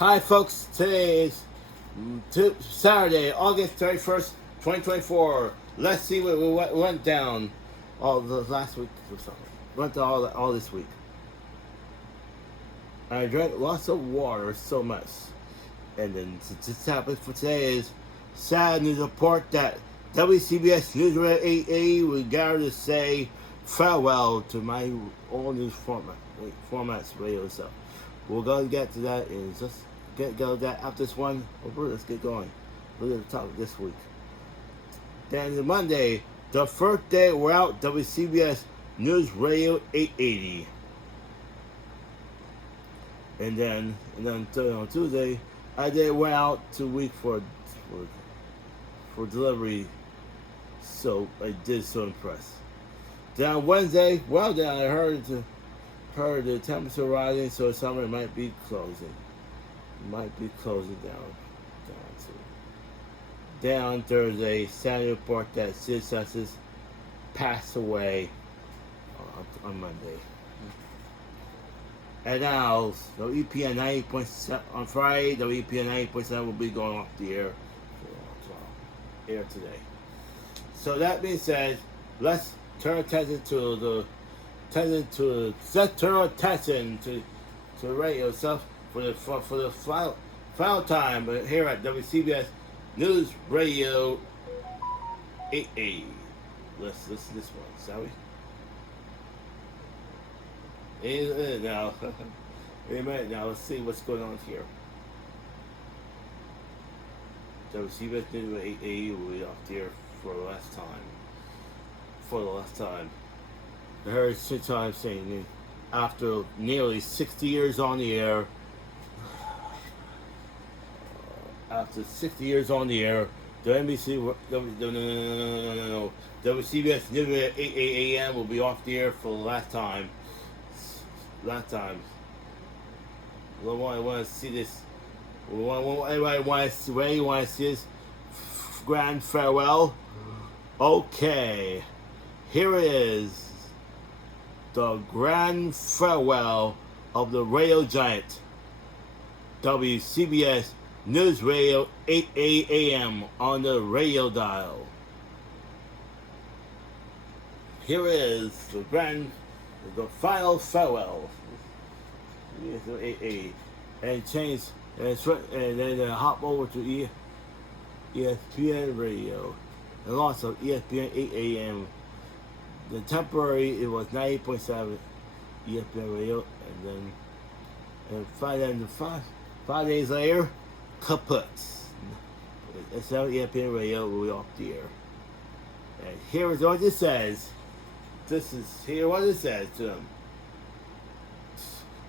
Hi, folks. Today is Saturday, August 31st, 2024. Let's see what we went down all the last week or something. Went to all this week. I drank lots of water, so much. And then just happened for today is sad news report that WCBS News Radio 880 we gather to say farewell to my all news formats radio stuff. We're going to get to that and just get that after this one. Let's get going. Look at the topic this week. Then Monday, the first day we're out, WCBS News Radio 880. And then on Tuesday, I went out 2 weeks for delivery. So I did so impressed. Then on Wednesday, well then I heard the temperature rising, so summer might be closing. Might be closing down too. Then on Thursday, Saturday report that Sid Justice passed away on Monday. And now, WEPN 90.7 on Friday, WEPN 90.7 will be going off the air today. So that being said, let's turn attention to the radio stuff for the final time here at WCBS News Radio 880. Let's listen to this one, shall we? Now, wait a minute now, let's see what's going on here. WCBS News Radio 880 will be off there for the last time. I heard 6 times saying after nearly 60 years on the air, the NBC, WCBS News Radio 8 a.m. will be off the air for the last time. I want to see this. Anybody want to see this grand farewell? Okay, here it is. The grand farewell of the radio giant, WCBS News Radio 8 a.m. on the radio dial. Here is the final farewell. Yes, 8 and change and then hop over to ESPN Radio and also ESPN 8 a.m. The temporary it was 90.7 ESPN Radio, and then 5 days later, kaput. It's now ESPN Radio will be off the air. And here is what it says. Here what it says to them.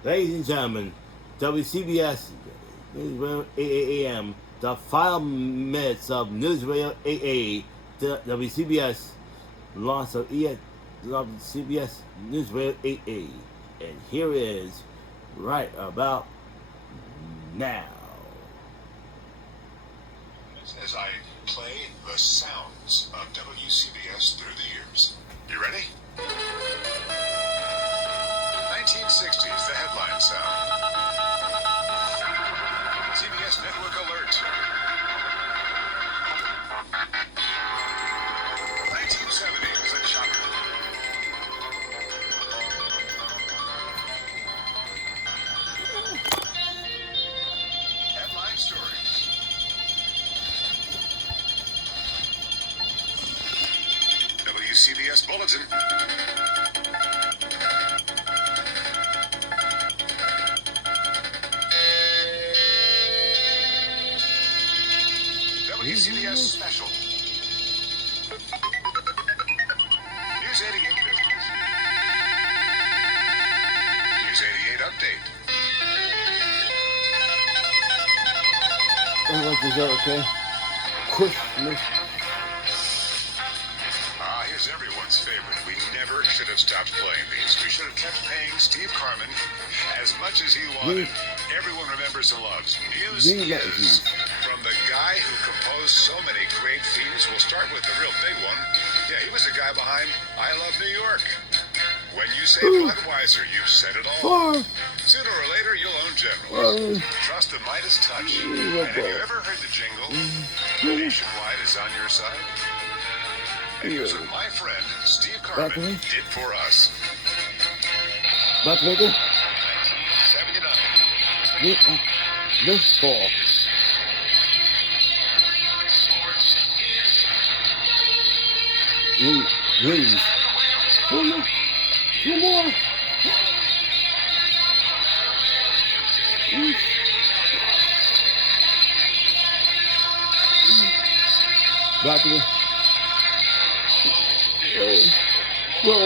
Ladies and gentlemen, WCBS News Radio 8 a.m. The final minutes of News Radio 8 the WCBS launch of CBS News Radio 8 and here is right about now. As I play the sounds of WCBS through the years. You ready? 1960s, the headline sound. CBS Network Alert. 1970s, the chopper. Headline stories. WCBS Bulletin. WCBS Special. News 88 Business. News 88 Update. Is that okay? Christmas. Here's everyone's favorite. We never should have stopped playing these. We should have kept paying Steve Carmen as much as he wanted. Everyone remembers and loves News Is. From the guy who composed so many great themes, we'll start with the real big one. Yeah, he was the guy behind I Love New York. When you say Budweiser, you've said it all. Sooner or later, you'll own generals. Trust the Midas touch. And have you ever heard the jingle? Nationwide is on your side. And here's what my friend Steve Carmen did for us. Back with it. 1979. This fall. Leave. Two more. Back with it. Whoa.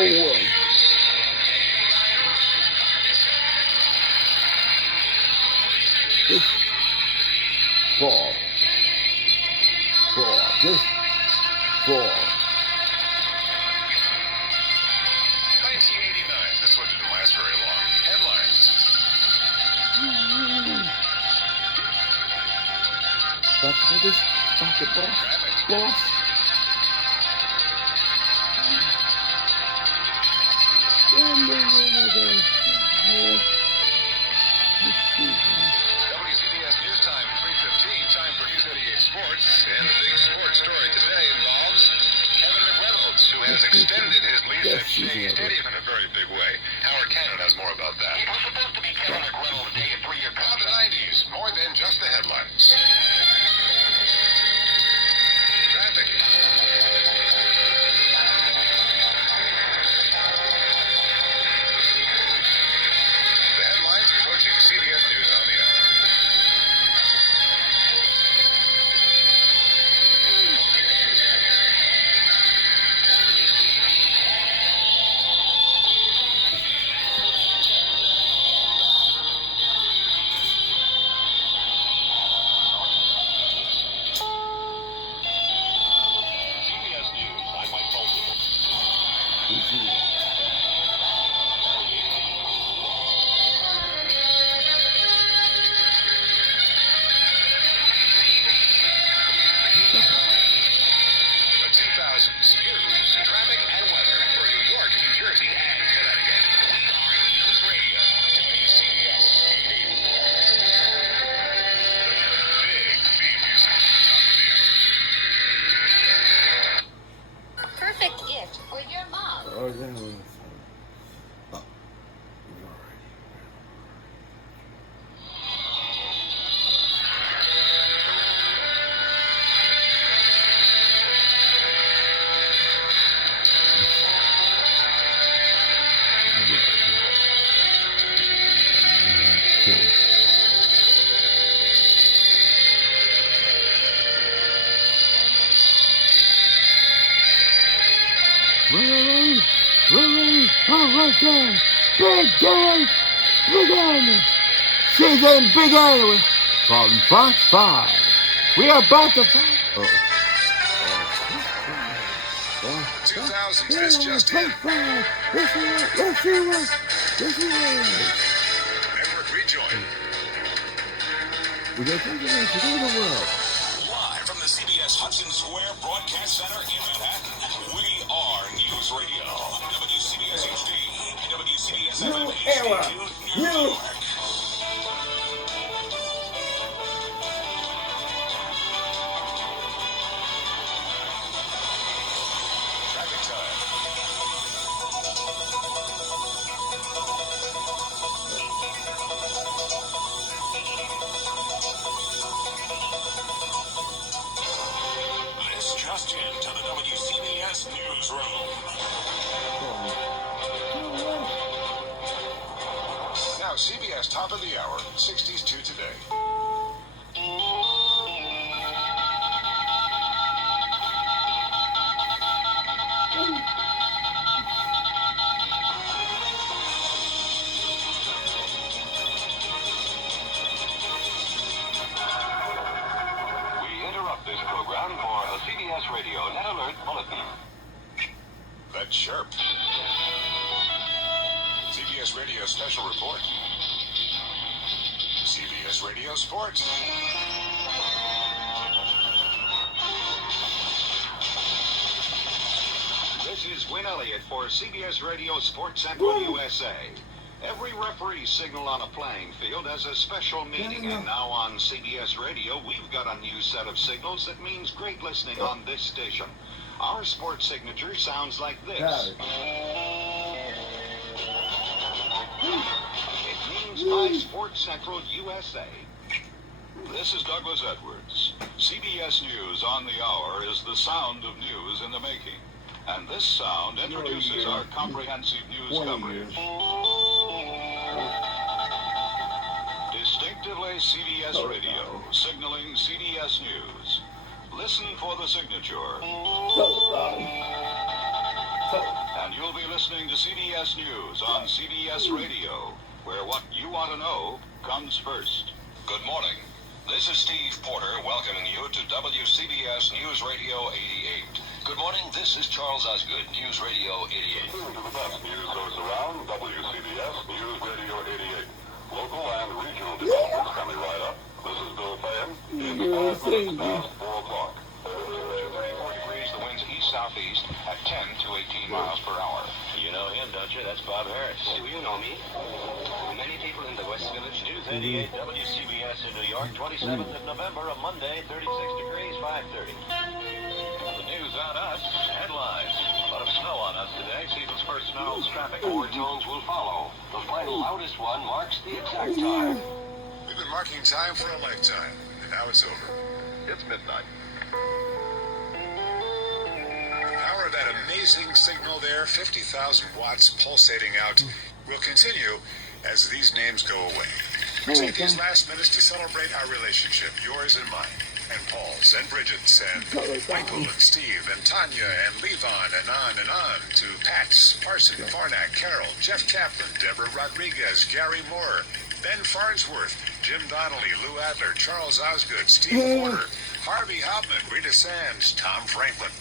This fall. This fall. 1989. This one didn't last very long. Headlines. Back to this. Back to boss. Boss. WCBS News Time, 3:15. Time for News 88 Sports. And the big sports story today involves Kevin McReynolds, who has extended his lease at Shea Stadium in a very big way. Howard Cannon has more about that. It was supposed to be Kevin McReynolds' day of 3-year contract. Now the 90s, more than just the headlines. Traffic. The headlines approaching CBS News on the hour. CBS News, I'm Mike Bolton. The 2000s news, traffic, and weather for New York, New Jersey, and Connecticut. We are News Radio, WCBS 880. Big B music, top of the hour. Perfect gift for your mom. Oh, yeah. Really? Oh, right there. Big game. Season begin from Fox 5. We are about to fight. 2000s, this just in. Let's see what. Network rejoin. We got to the world. Live from the CBS Hudson Square Broadcast Center in Manhattan, we are News Radio. WCBS HD, WCBS FM HD2, New York. Traffic time. This just into the WCBS newsroom. Now CBS top of the hour, 60s to today. We interrupt this program for a CBS Radio Net Alert Bulletin. That chirp. CBS Radio Special Report. CBS Radio Sports. This is Win Elliott for CBS Radio Sports Central USA. Every referee signal on a playing field has a special meaning, and now on CBS Radio, we've got a new set of signals that means great listening on this station. Our sports signature sounds like this. It means by Sports Central USA. This is Douglas Edwards. CBS News on the Hour is the sound of news in the making. And this sound introduces our comprehensive news coverage. Distinctively CBS Radio, signaling CBS News. Listen for the signature. And you'll be listening to CBS News on CBS Radio, where what you want to know comes first. Good morning. This is Steve Porter welcoming you to WCBS News Radio 88. Good morning, this is Charles Osgood, News Radio 88. Listen to the best news source around, WCBS News Radio 88. Local and regional developments coming right up. This is Bill Fayem. It's 5 minutes past 4 o'clock. 34 degrees, the winds east-southeast at 10 to 18 miles per hour. You know him, don't you? That's Bob Harris. Do you know me? Many people in the West Village do. 38 WCBS in New York, 27th of November, a Monday, 36 degrees, 5:30. The news on us, headlines. A lot of snow on us today. Season's first snow, traffic. More tones will follow. The final loudest one marks the exact time. We've been marking time for a lifetime, and now it's over. It's midnight. The power of that amazing signal there, 50,000 watts pulsating out, will continue as these names go away. We take these last minutes to celebrate our relationship, yours and mine, and Paul's, and Bridget's, and Michael, and Steve, and Tanya, and Levon, and on, to Pat's, Parson, Farnack, Carol, Jeff Kaplan, Deborah Rodriguez, Gary Moore, Ben Farnsworth, Jim Donnelly, Lou Adler, Charles Osgood, Steve Porter, Harvey Hauptman, Rita Sands, Tom Franklin,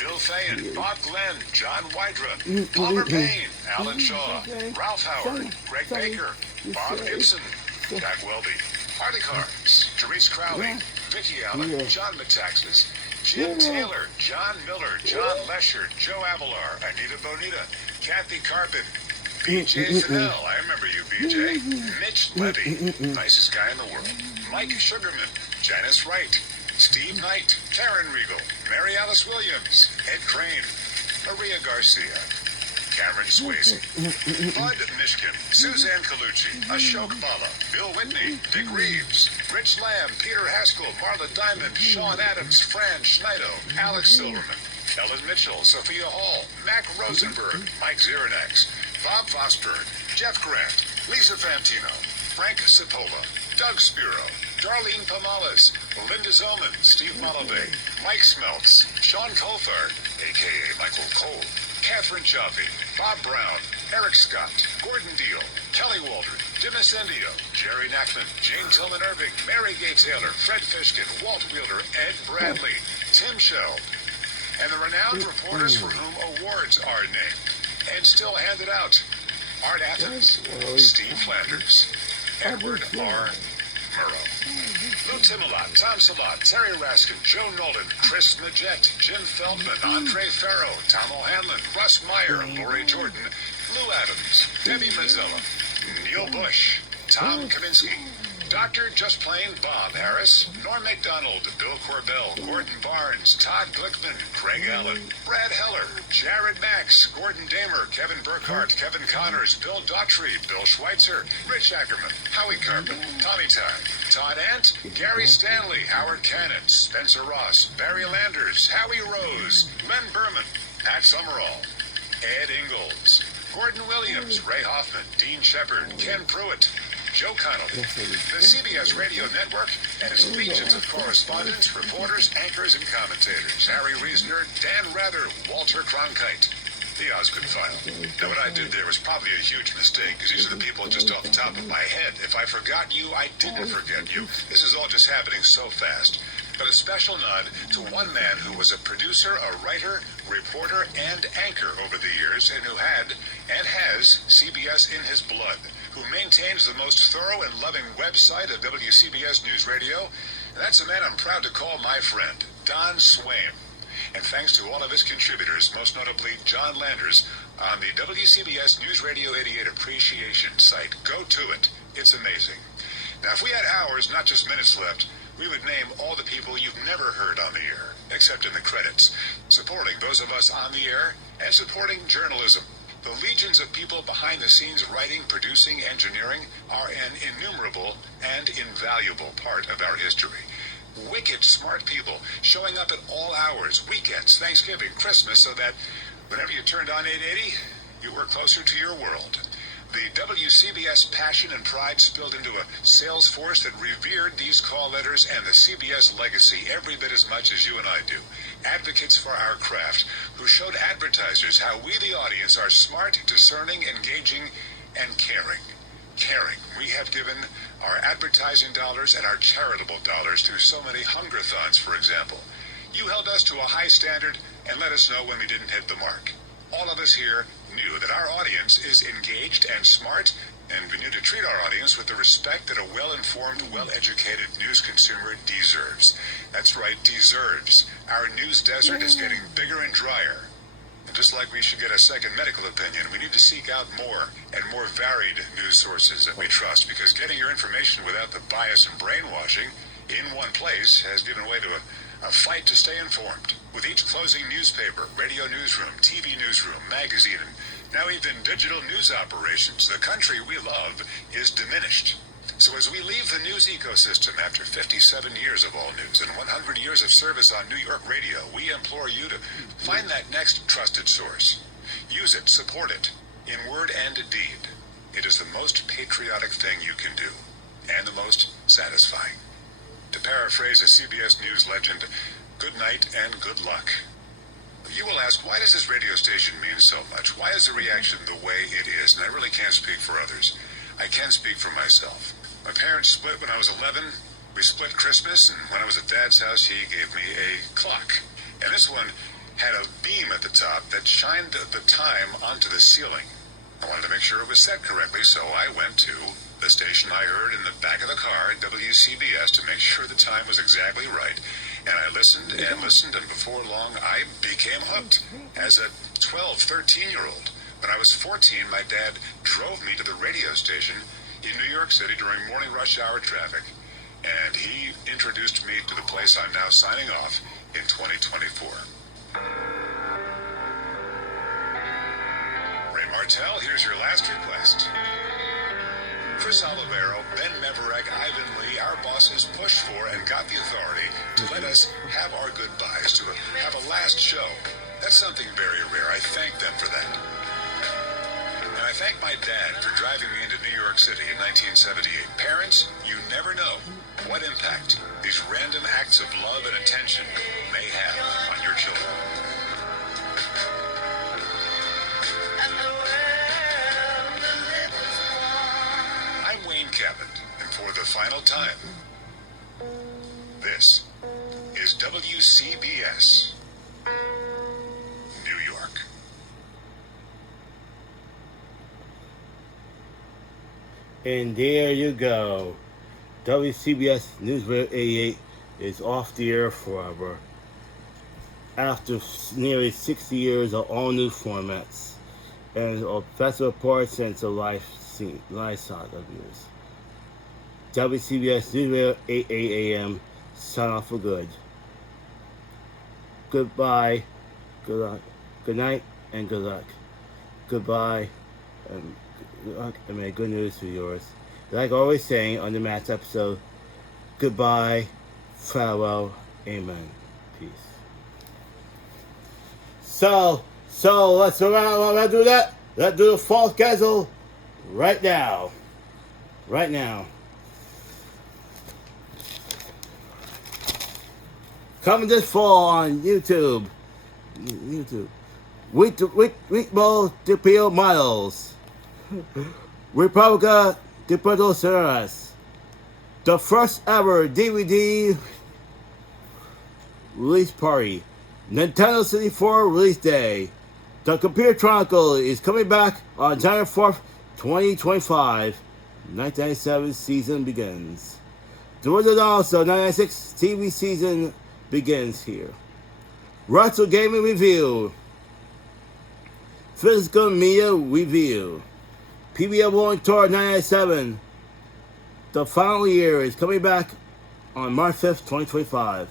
Bill Fayen, Bob Glenn, John Wydra, Palmer Payne, Alan Shaw, Ralph Howard, Greg Baker, Bob Gibson, Jack Welby, Harley Carnes, Therese Crowley, Vicki Allen, John Metaxas, Jim Taylor, John Miller, John Lesher, Joe Avalar, Anita Bonita, Kathy Carpin, BJ Fennell, I remember you, BJ, Mitch Levy, nicest guy in the world, Mike Sugarman, Janice Wright, Steve Knight, Karen Riegel, Mary Alice Williams, Ed Crane, Maria Garcia, Cameron Swayze, Bud Mishkin, Suzanne Colucci, Ashok Bala, Bill Whitney, Dick Reeves, Rich Lamb, Peter Haskell, Marla Diamond, Sean Adams, Fran Schneido, Alex Silverman, Ellen Mitchell, Sophia Hall, Mac Rosenberg, Mike Ziranex, Bob Fosberg, Jeff Grant, Lisa Fantino, Frank Cipolla, Doug Spiro, Darlene Pomales, Linda Zellman, Steve Malave, Mike Smeltz, Sean Colfard, a.k.a. Michael Cole, Catherine Chaffee, Bob Brown, Eric Scott, Gordon Deal, Kelly Waldron, Dimas Indio, Jerry Knackman, Jane Tillman Irving, Mary Gay Taylor, Fred Fishkin, Walt Wielder, Ed Bradley, Tim Shell, and the renowned reporters for whom awards are named and still handed out. Art Athens, Steve Flanders, Edward R. Murrow, Lou Timolot, Tom Salat, Terry Raskin, Joe Nolan, Chris Majette, Jim Feldman, Andre Farrow, Tom O'Hanlon, Russ Meyer, Lori Jordan, Lou Adams, Debbie Mazzella, Neil Bush, Tom Kaminsky, Dr. Just Plain Bob Harris, Norm MacDonald, Bill Corbell, Gordon Barnes, Todd Glickman, Craig Allen, Brad Heller, Jared Max, Gordon Damer, Kevin Burkhardt, Kevin Connors, Bill Daughtry, Bill Schweitzer, Rich Ackerman, Howie Carpin, Tommy Time, Todd Ant, Gary Stanley, Howard Cannon, Spencer Ross, Barry Landers, Howie Rose, Len Berman, Pat Summerall, Ed Ingalls, Gordon Williams, Ray Hoffman, Dean Shepard, Ken Pruitt, Joe Connolly, the CBS Radio Network, and its legions of correspondents, reporters, anchors, and commentators. Harry Reasoner, Dan Rather, Walter Cronkite. The Osgood File. Now, what I did there was probably a huge mistake, because these are the people just off the top of my head. If I forgot you, I didn't forget you. This is all just happening so fast. But a special nod to one man who was a producer, a writer, reporter, and anchor over the years, and who had, and has, CBS in his blood, who maintains the most thorough and loving website of WCBS News Radio. And that's a man I'm proud to call my friend, Don Swaim. And thanks to all of his contributors, most notably John Landers, on the WCBS News Radio 88 appreciation site. Go to it. It's amazing. Now, if we had hours, not just minutes left, we would name all the people you've never heard on the air, except in the credits, supporting those of us on the air and supporting journalism. The legions of people behind the scenes writing, producing, engineering are an innumerable and invaluable part of our history. Wicked smart people showing up at all hours, weekends, Thanksgiving, Christmas, so that whenever you turned on 880, you were closer to your world. The WCBS passion and pride spilled into a sales force that revered these call letters and the CBS legacy every bit as much as you and I do. Advocates for our craft who showed advertisers how we, the audience, are smart, discerning, engaging, and caring. Caring. We have given our advertising dollars and our charitable dollars through so many hunger-thons, for example. You held us to a high standard and let us know when we didn't hit the mark. All of us here knew that our audience is engaged and smart, and we knew to treat our audience with the respect that a well-informed, well-educated news consumer deserves. That's right, deserves. Our news desert is getting bigger and drier. And just like we should get a second medical opinion, we need to seek out more and more varied news sources that we trust, because getting your information without the bias and brainwashing in one place has given way to a fight to stay informed. With each closing newspaper, radio newsroom, TV newsroom, magazine, and now even digital news operations, the country we love is diminished. So as we leave the news ecosystem after 57 years of all news and 100 years of service on New York radio, we implore you to find that next trusted source. Use it, support it, in word and deed. It is the most patriotic thing you can do, and the most satisfying. To paraphrase a CBS News legend, good night and good luck. You will ask, why does this radio station mean so much? Why is the reaction the way it is? And I really can't speak for others. I can speak for myself. My parents split when I was 11. We split Christmas, and when I was at Dad's house, he gave me a clock. And this one had a beam at the top that shined the time onto the ceiling. I wanted to make sure it was set correctly, so I went to the station I heard in the back of the car, WCBS, to make sure the time was exactly right. And I listened and listened, and before long, I became hooked as a 12, 13-year-old. When I was 14, my dad drove me to the radio station in New York City during morning rush hour traffic, and he introduced me to the place I'm now signing off in 2024. Ray Martell, here's your last request. Chris Olivero, Ben Meverek, Ivan Lee, our bosses pushed for and got the authority to let us have our goodbyes, to have a last show. That's something very rare. I thank them for that. And I thank my dad for driving me into New York City in 1978. Parents, you never know what impact these random acts of love and attention may have on your children. Cabot, and for the final time, this is WCBS, New York. And there you go. WCBS News Radio 88 is off the air forever. After nearly 60 years of all new formats and of festival parts and to lifestyle of yours. WCBS News Radio 8 a.m. Sign off for good. Goodbye, good luck, good night, and good luck. Goodbye, and good luck, and may good news be yours. Like always saying on the Matt's episode, goodbye, farewell, amen, peace. So let's go around. Let's do that. Let's do the false schedule right now. Right now. Coming this fall on YouTube. Weekball DePio Models. Republica de Puerto Ceras. The first ever DVD release party. Nintendo 64 release day. The Computer Chronicle is coming back on January 4th, 2025. 1997 season begins. The Wizard also 1996 TV season begins here. Retro Gaming Review. Physical Media Review. PBL World Tour 997. The final year is coming back on March 5th, 2025.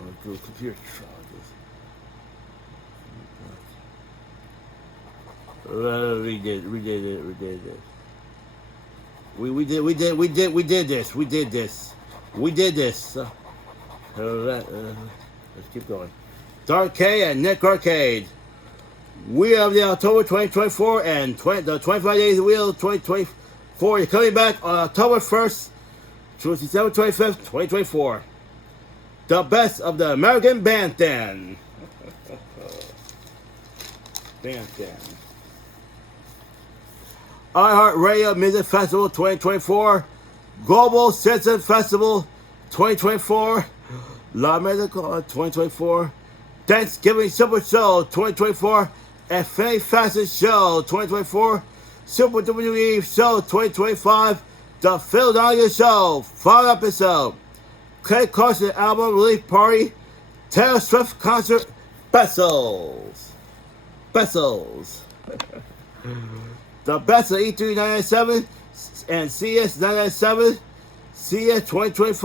I'll do computer charges. We did it. We did this. Let's keep going. Dark K and Nick Arcade. We have the October 2024 and the 25 Days Wheel 2024 is coming back on October 1st through December 25th, 2024. The best of the American Bandstand. Bandstand. iHeartRadio Music Festival 2024. Global Citizen Festival 2024. La Medical 2024. Thanksgiving Super Show 2024. FA Fashion Show 2024. Super WWE Show 2025. The Philadelphia Show 5 episode. Clay Carson album release party. Taylor Swift concert. Bessels. The best of E3 997 and CS 997. CS 2025.